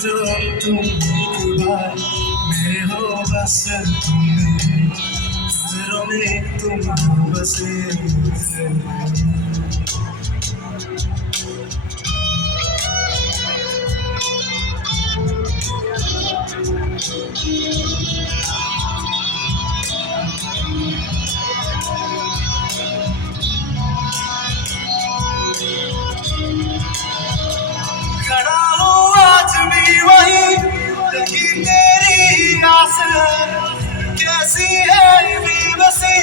जो अब तुम एक बार मेरे हो बस तुम मेरे नजरों में तुम बसे खड़ा हूँ आज भी वही लगी तेरी आस है कैसी है बेबसी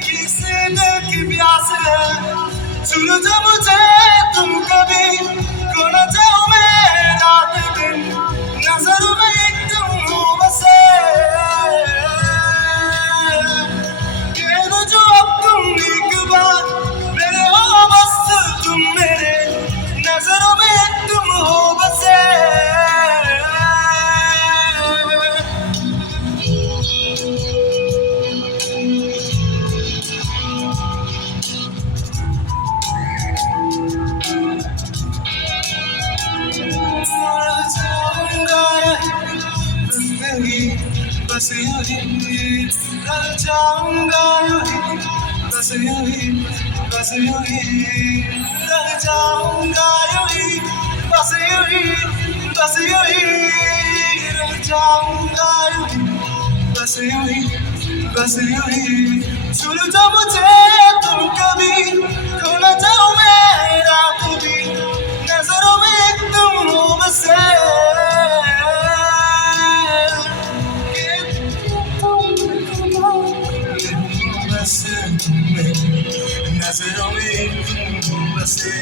किसी दिल की प्यास है सुन जो मुझे तुम कभी खो न जाओ मैं रात दिन नजर में एक तुम हो बसे कह दो जो अब तुम एक बार मेरे हो बस तुम मेरे नजरों में तुम हो बसे बस यूं ही रह जाऊंगा यूं ही बस यूं ही बस यूं ही रह जाऊंगा यूं ही बस यूं ही बस यूं ही रह जाऊंगा यूं ही बस यूं ही बस यूं ही सुन जो मुझे तुम कभी खो न जाओ मैं रात भी नजरों में एक तुम हो बसे नजरों में तुम बसे